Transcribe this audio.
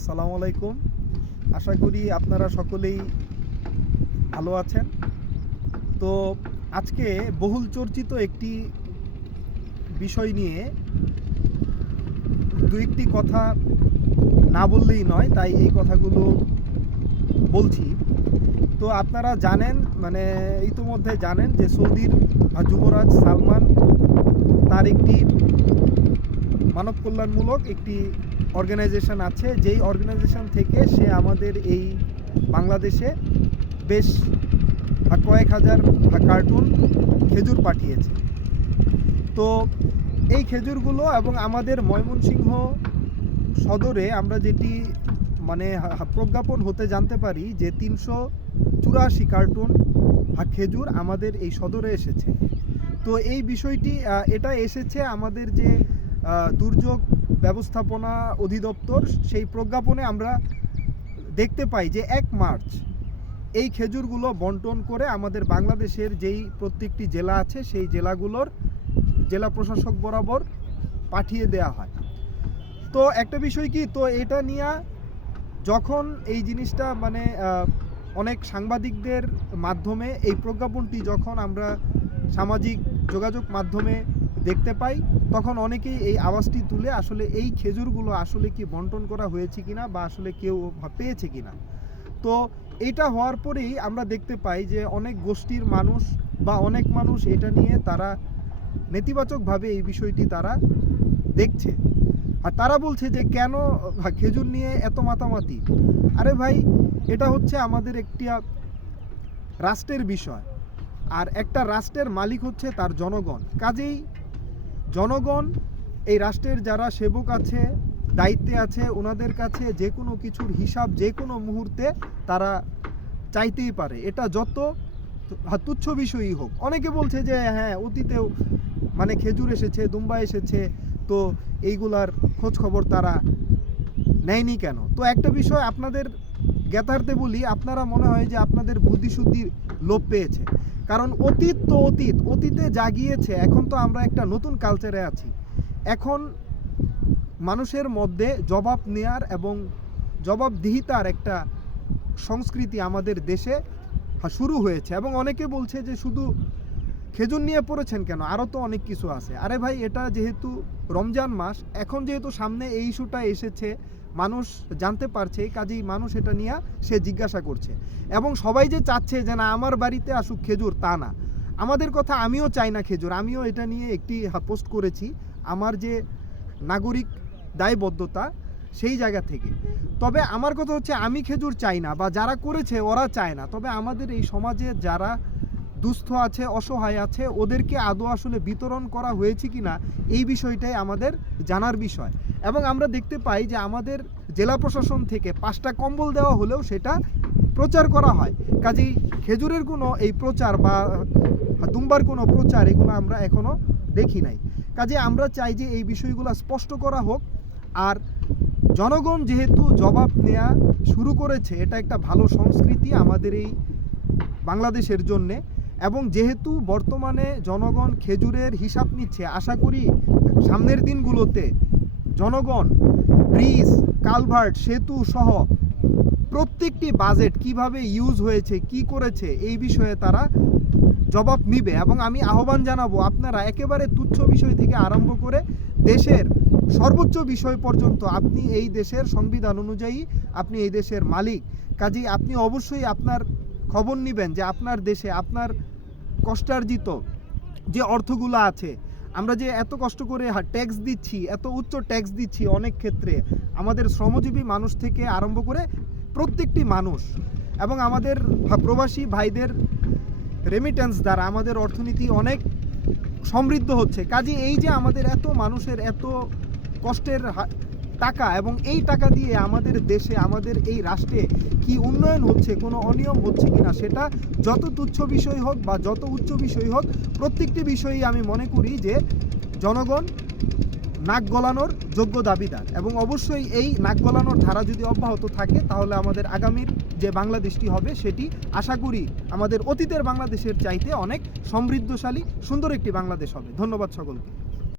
আসসালামু আলাইকুম। আশা করি আপনারা সকলেই ভালো আছেন। তো আজকে বহুল চর্চিত একটি বিষয় নিয়ে দু একটি কথা না বললেই নয়, তাই এই কথাগুলো বলছি। তো আপনারা জানেন, ইতিমধ্যে জানেন যে সৌদির যুবরাজ সালমান তার একটি মানব কল্যাণমূলক একটি অর্গানাইজেশন আছে, যেই অর্গানাইজেশন থেকে সে আমাদের এই বাংলাদেশে বেশ কয়েক হাজার কার্টুন খেজুর পাঠিয়েছে। তো এই খেজুরগুলো এবং আমাদের ময়মনসিংহ সদরে আমরা যেটি প্রজ্ঞাপন হতে জানতে পারি যে 384 কার্টুন খেজুর আমাদের এই সদরে এসেছে। তো এই বিষয়টি এটা এসেছে আমাদের যে দুর্যোগ ব্যবস্থাপনা অধিদপ্তর, সেই প্রজ্ঞাপনে আমরা দেখতে পাই যে 1 মার্চ এই খেজুরগুলো বন্টন করে আমাদের বাংলাদেশের যেই প্রত্যেকটি জেলা আছে সেই জেলাগুলোর জেলা প্রশাসক বরাবর পাঠিয়ে দেওয়া হয়। তো একটা বিষয় কি, তো এটা নিয়ে যখন এই জিনিসটা অনেক সাংবাদিকদের মাধ্যমে এই প্রজ্ঞাপনটি যখন আমরা সামাজিক যোগাযোগ মাধ্যমে দেখতে পাই, তখন অনেকেই এই আওয়াজটি তুলে আসলে এই খেজুরগুলো আসলে কি বন্টন করা হয়েছে কিনা বা আসলে কেউ পেয়েছে কিনা। তো এইটা হওয়ার পরেই আমরা দেখতে পাই যে অনেক গোষ্ঠীর মানুষ বা অনেক মানুষ এটা নিয়ে তারা নেতিবাচকভাবে এই বিষয়টি তারা দেখছে, আর তারা বলছে যে কেন খেজুর নিয়ে এত মাতামাতি। আরে ভাই, এটা হচ্ছে আমাদের একটি রাষ্ট্রের বিষয়, আর একটা রাষ্ট্রের মালিক হচ্ছে তার জনগণ। কাজেই জনগণ এই রাষ্ট্রের যারা সেবক আছে, দায়িত্বে আছে, ওনাদের কাছে যে কোনো কিছুর হিসাব যে কোনো মুহূর্তে তারা চাইতেই পারে, এটা যত তুচ্ছ বিষয়ই হোক। অনেকে বলছে যে হ্যাঁ, অতীতেও খেজুর এসেছে, দুম্বা এসেছে, তো এইগুলার খোঁজ খবর তারা নেয়নি কেন। তো একটা বিষয় আপনাদের জ্ঞাতার্থে বলি, আপনারা মনে হয় যে আপনাদের বুদ্ধিশুদ্ধি লোপ পেয়েছে, কারণ অতীত তো অতীতে জাগিয়েছে। এখন তো আমরা একটা নতুন কালচারে আছি। এখন মানুষের মধ্যে জবাব নেয়ার এবং জবাবদিহিতার একটা সংস্কৃতি আমাদের দেশে শুরু হয়েছে, এবং অনেকে বলছে যে শুধু খেজুর নিয়ে পড়েছেন কেন, আরও তো অনেক কিছু আছে। আরে ভাই, এটা যেহেতু রমজান মাস, এখন যেহেতু সামনে এই ইস্যুটা এসেছে, মানুষ জানতে পারছে, কাজেই মানুষ এটা নিয়ে সে জিজ্ঞাসা করছে। এবং সবাই যে চাচ্ছে যে না আমার বাড়িতে আসুক খেজুর, তা না। আমাদের কথা, আমিও চাই না খেজুর, আমিও এটা নিয়ে একটি পোস্ট করেছি আমার যে নাগরিক দায়বদ্ধতা সেই জায়গা থেকে। তবে আমার কথা হচ্ছে, আমি খেজুর চাই না, বা যারা করেছে ওরা চায় না, তবে আমাদের এই সমাজে যারা দুস্থ আছে, অসহায় আছে, ওদেরকে আদৌ আসলে বিতরণ করা হয়েছে কিনা এই বিষয়টাই আমাদের জানার বিষয়। এবং আমরা দেখতে পাই যে আমাদের জেলা প্রশাসন থেকে 5টা কম্বল দেওয়া হলেও সেটা প্রচার করা হয়। কাজেই খেজুরের কোনো এই প্রচার বা দুম্বার কোনো প্রচার এগুলো আমরা এখনও দেখি নাই। কাজে আমরা চাই যে এই বিষয়গুলো স্পষ্ট করা হোক। আর জনগণ যেহেতু জবাব নেওয়া শুরু করেছে, এটা একটা ভালো সংস্কৃতি আমাদের এই বাংলাদেশের জন্যে। এবং যেহেতু বর্তমানে জনগণ খেজুরের হিসাব নিচ্ছে, আশা করি সামনের দিনগুলোতে জনগণ ব্রিজ, কালভার্ট, সেতু সহ প্রত্যেকটি বাজেট কিভাবে ইউজ হয়েছে, কি করেছে, এই বিষয়ে তারা জবাব নিবে। এবং আমি আহ্বান জানাবো, আপনারা একেবারে তুচ্ছ বিষয় থেকে আরম্ভ করে দেশের সর্বোচ্চ বিষয় পর্যন্ত, আপনি এই দেশের সংবিধান অনুযায়ী আপনি এই দেশের মালিক। কাজেই আপনি অবশ্যই আপনার খবর নেবেন যে আপনার দেশে আপনার কষ্টার্জিত যে অর্থগুলো আছে, আমরা যে এত কষ্ট করে ট্যাক্স দিচ্ছি, এত উচ্চ ট্যাক্স দিচ্ছি, অনেক ক্ষেত্রে আমাদের শ্রমজীবী মানুষ থেকে আরম্ভ করে প্রত্যেকটি মানুষ, এবং আমাদের প্রবাসী ভাইদের রেমিটেন্স দ্বারা আমাদের অর্থনীতি অনেক সমৃদ্ধ হচ্ছে। কাজে এই যে আমাদের এত মানুষের এত কষ্টের টাকা, এবং এই টাকা দিয়ে আমাদের দেশে, আমাদের এই রাষ্ট্রে কি উন্নয়ন হচ্ছে, কোনো অনিয়ম হচ্ছে কিনা, সেটা যত তুচ্ছ বিষয় হোক বা যত উচ্চ বিষয় হোক, প্রত্যেকটি বিষয়েই আমি মনে করি যে জনগণ নাক গলানোর যোগ্য দাবিদার। এবং অবশ্যই এই নাক গলানোর ধারা যদি অব্যাহত থাকে, তাহলে আমাদের আগামীর যে বাংলাদেশটি হবে সেটি আশা করি আমাদের অতীতের বাংলাদেশের চাইতে অনেক সমৃদ্ধশালী, সুন্দর একটি বাংলাদেশ হবে। ধন্যবাদ সকলকে।